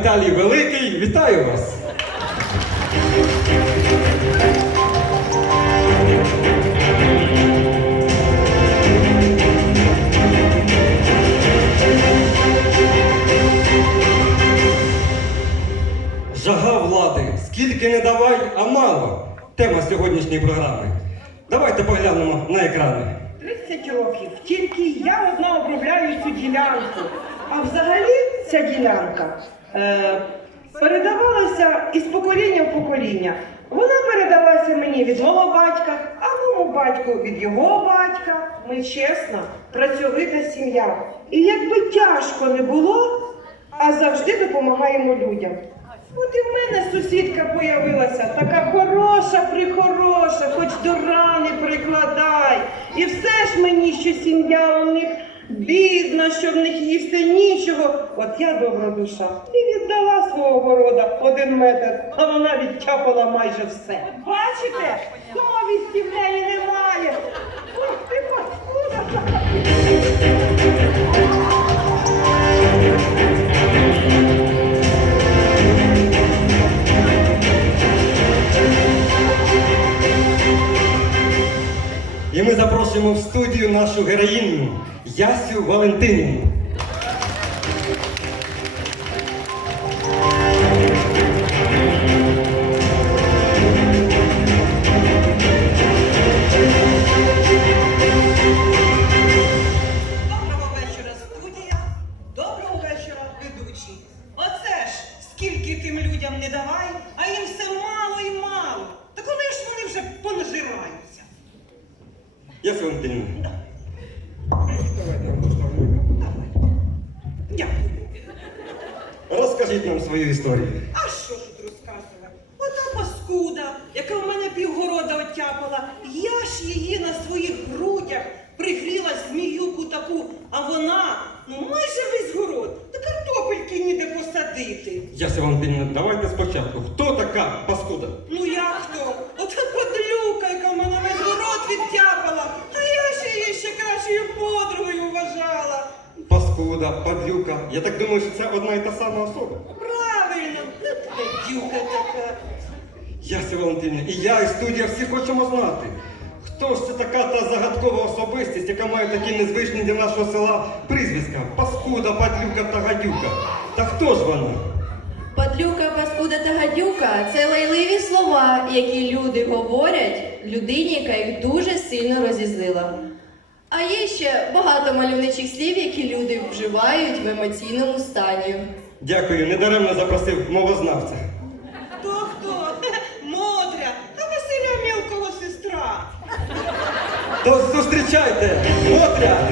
Віталій Великий, вітаю вас. Жага влади, скільки не давай, а мало. Тема сьогоднішньої програми. Давайте поглянемо на екрани. 30 років. Тільки я одна обробляю цю ділянку. А взагалі ця ділянка передавалася із покоління в покоління. Вона передалася мені від мого батька, а моєму батьку від його батька. Ми чесна, працьовита сім'я. І якби тяжко не було, а завжди допомагаємо людям. От і в мене сусідка появилася, така хороша, прихороша, хоч до рани прикладай. І все ж мені, що сім'я у них бідна, що в них їсти нічого. От я добра душа. І віддала свого города один метр, а вона відтяпала майже все. Бачите, совісті в неї немає. Ох ти паскуда! І ми запрошуємо в студію нашу героїню Ясю Валентинівну. Яка в мене півгорода оттяпала, я ж її на своїх грудях пригріла зміюку таку, а вона, ну майже весь город, та картопельки ніде посадити. Ясю Валентинівна, давайте спочатку. Хто така паскуда? Ну як хто? Ота подлюка, яка в мене весь город відтяпала, а я ще її ще кращою подругою вважала. Паскуда, падлюка. Я так думаю, що це одна і та сама особа. Правильно, дюка така. Ясю Валентинівна, і я, і студія всі хочемо знати. Хто ж це така та загадкова особистість, яка має такі незвичні для нашого села прізвиська? Паскуда, падлюка та гадюка. Та хто ж вона? Падлюка, паскуда та гадюка це лайливі слова, які люди говорять людині, яка їх дуже сильно розізлила. А є ще багато мальовничих слів, які люди вживають в емоційному стані. Дякую, недаремно запросив мовознавця. Хто хто? Модря, та Василя мілкого сестра. То зустрічайте! Мотря!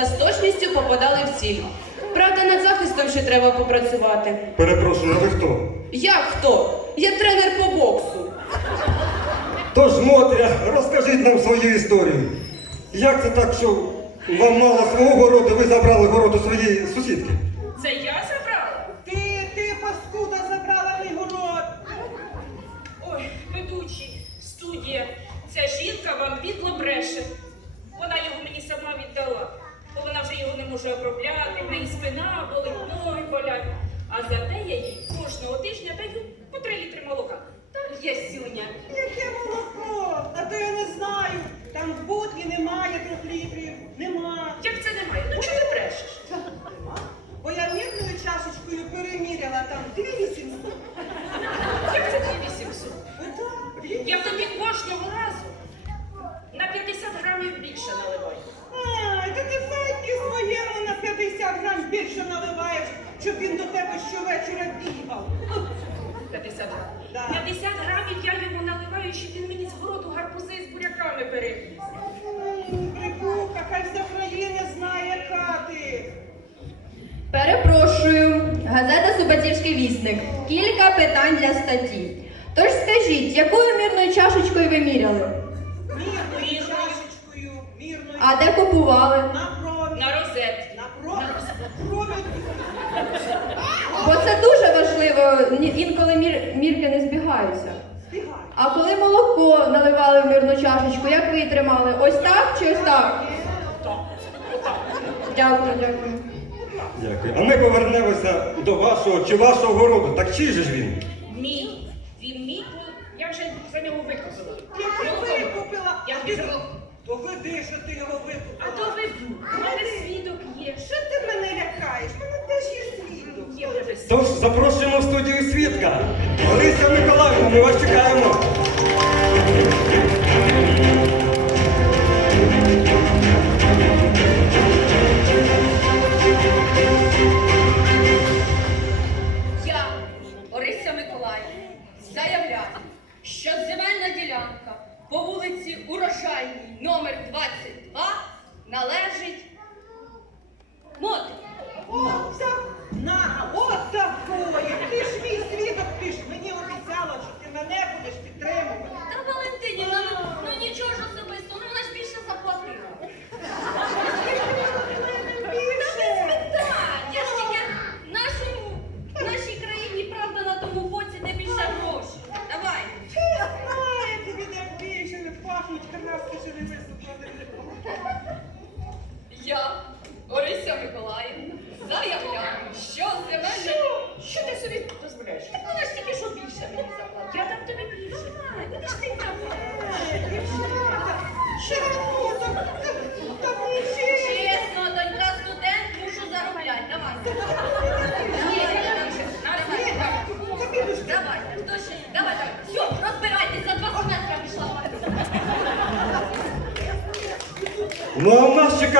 Та з точністю попадали в ціль. Правда, над захистом ще треба попрацювати. Перепрошую, а ви хто? Як хто? Я тренер по боксу. Тож, Мотря, розкажіть нам свою історію. Як це так, що вам мало свого городу, ви забрали город у своєї сусідки? Це я забрала? Ти, ти паскуда забрала мій город. Ой, ведучий, студія. Ця жінка вам підло бреше. Вона його мені сама віддала. Бо вона вже його не може обробляти, в неї спина болить, ноги болять. А зате я їй кожного тижня даю по три літри молока. Так є сюня. Яке молоко? А то я не знаю. Там в бутлі немає трьох літрів. Нема. Як це немає? Ну чого ти брешеш? Нема. Бо я мірною чашечкою переміряла там дві вісімсот. Як це дві вісімсот? Дві Я тобі кожного разу на 50 грамів більше наливаю. Більше наливаєш, щоб він до тебе щовечора бігав. 50 грамів. Да. 50 грамів я йому наливаю, щоб він мені з городу гарбузи з буряками перевіз. Прибука, хай вся країна знає, яка ти. Перепрошую, газета Суботівський вісник. Кілька питань для статті. Тож скажіть, якою мірною чашечкою ви міряли? Мірною Мірною. чашечкою, мірною. А де купували? На Бо це дуже важливо, інколи мір, мірки не збігаються. А коли молоко наливали в мірну чашечку, як ви її тримали? Ось так чи ось так? Дякую, дякую. Дякую. А ми повернемося до вашого чи вашого городу. Так чий же ж він? Мій. Він мій, бо я вже за нього викупила. Я викупила. Я А ти тобі то веди, що ти його викупила. А то веду. У мене свідок є. Що ти мене лякаєш? У мене теж є свідок. Є в тебе свідок. Тож запрошуємо в студію свідка. Олеся Миколаївна, ми вас чекаємо. Я, Орися Миколаївна, заявляю, що земельна ділянка по вулиці Урожайній номер 22 належить Мотрі. Оце на, оце твоє. Ти ж мій свідок, ти ж мені обіцяла, що ти мене будеш підтримувати. Та Валентині, ну, ну нічого ж особисто, ну вона ж більше заплатила.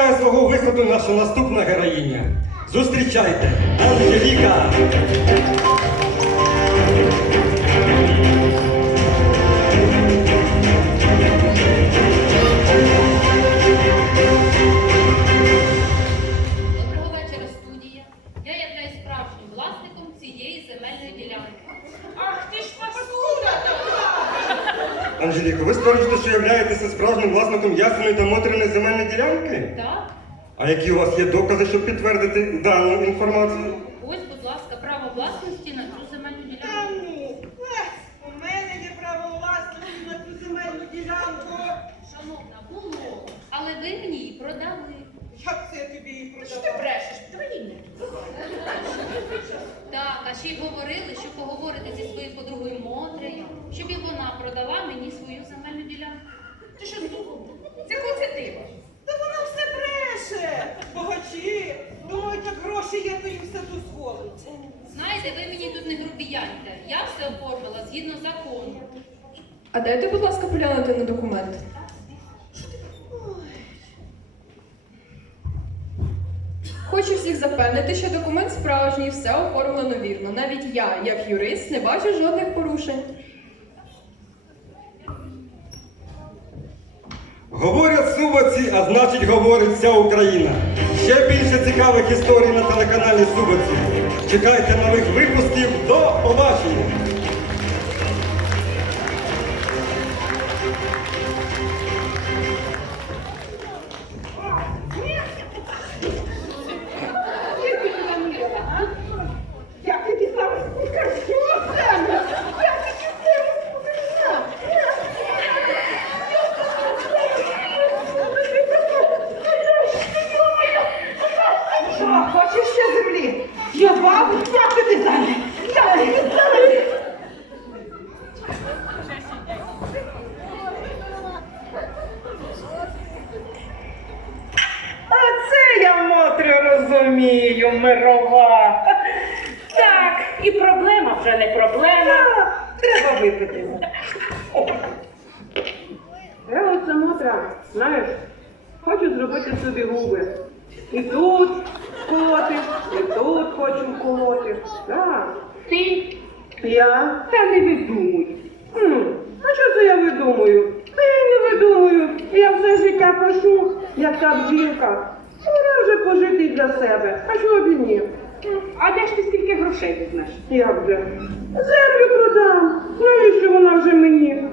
Чекає свого виходу наша наступна героїня. Зустрічайте, Анжеліка. Така! Анжеліка, ви стверджуєте, що являєтеся справжнім власником ясної та Мотриної земельної ділянки? Так, А які у вас є докази, щоб підтвердити дану інформацію? ось, будь ласка, право власності на цю земельну Та ділянку. ну, у мене є право власності на цю земельну ділянку. Шановна, було, але ви мені її продали. Як це я тобі її Що ти брешеш? Давай ім'я. Так, а ще й говорили, що поговорите зі своєю подругою Мотрею, щоб і вона продала мені свою земельну ділянку. Ти що здумав? Це кого це ти? Та вона все бреше. Богачі. Думають, як гроші є, то їм все дозволить. Знаєте, ви мені тут не грубіяньте. Я все оформила згідно закону. А дайте, будь ласка, поглянути на документ. Хочу всіх запевнити, що документ справжній, все оформлено вірно. Навіть я, як юрист, не бачу жодних порушень. Говорять субоці, а значить говорить вся Україна. Ще більше цікавих історій на телеканалі Субоці. Чекайте нових випусків. До побачення! Розумію, мирова. Так, і проблема вже не проблема. Треба випити. Я оце Мотра, знаєш, хочу зробити собі губи. І тут, вколоти, і тут хочу вколоти. Так. Ти Я? та не видумуй. Хм, а що це я видумую? Та я не видумую. Я все життя прошу, як та бджілка. Для себе. А чого б і ні? А де ж ти скільки грошей візьмеш? Як же? Землю продам. Навіщо вона вже мені?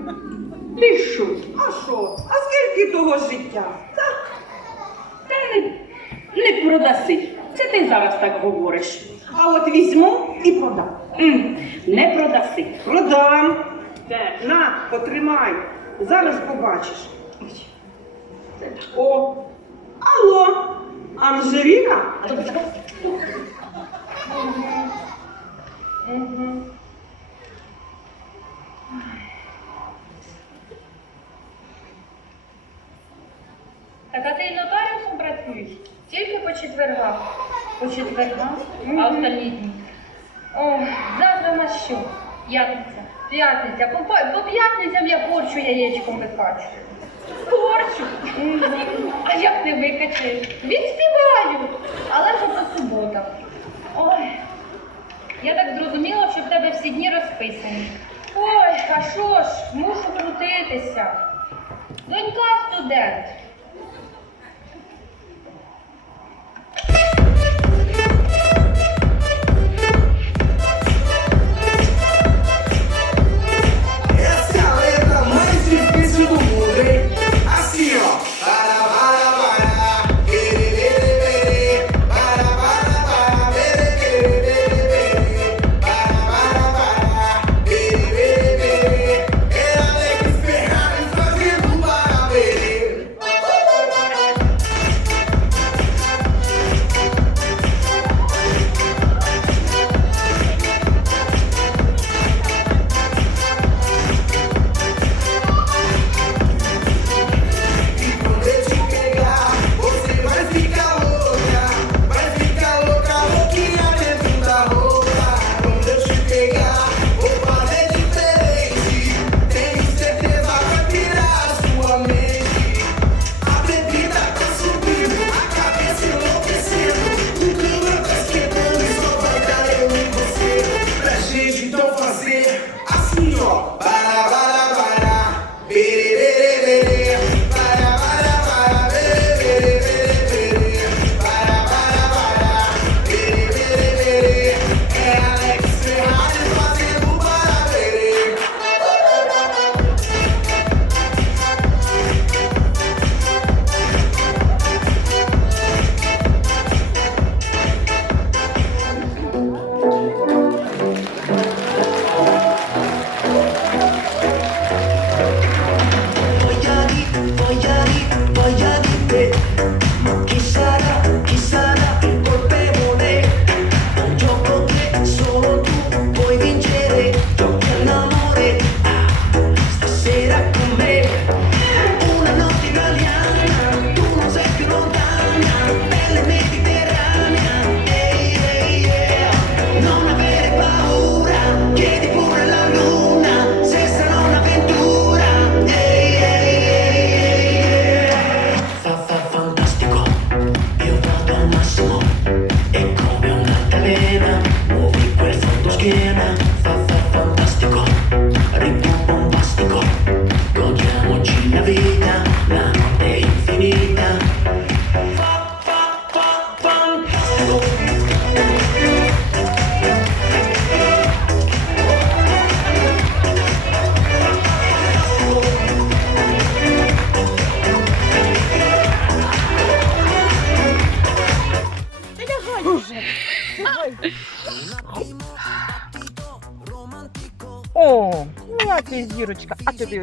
Ти що? А що? А скільки того життя? Так. Та не, не продаси. Це ти зараз так говориш. А от візьму і продам. М, Не продаси. Продам. Де? На, потримай. Зараз побачиш. О, алло, Анжеліна? Так а ти і нотаріусом працюєш? Тільки по четвергах. По четвергах, а остальні дні. О, завтра на що? П'ятниця. П'ятниця. По, по п'ятницям я порчу яєчком викачую. Порчу? А як не викачаєш? Відспіваю. Але вже це субота. Ой. Я так зрозуміла, що в тебе всі дні розписані. Ой, а що ж, мушу крутитися. Донька студент.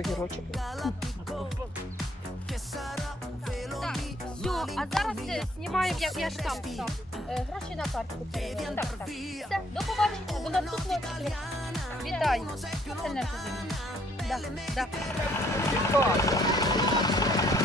Огірочок. Так, все, а зараз е, знімаємо, як я ж там писав. Е, Гроші на картку перевели. Так, так. Все, до побачення, до наступного циклу. Вітаю. Це не розумію. Да, да.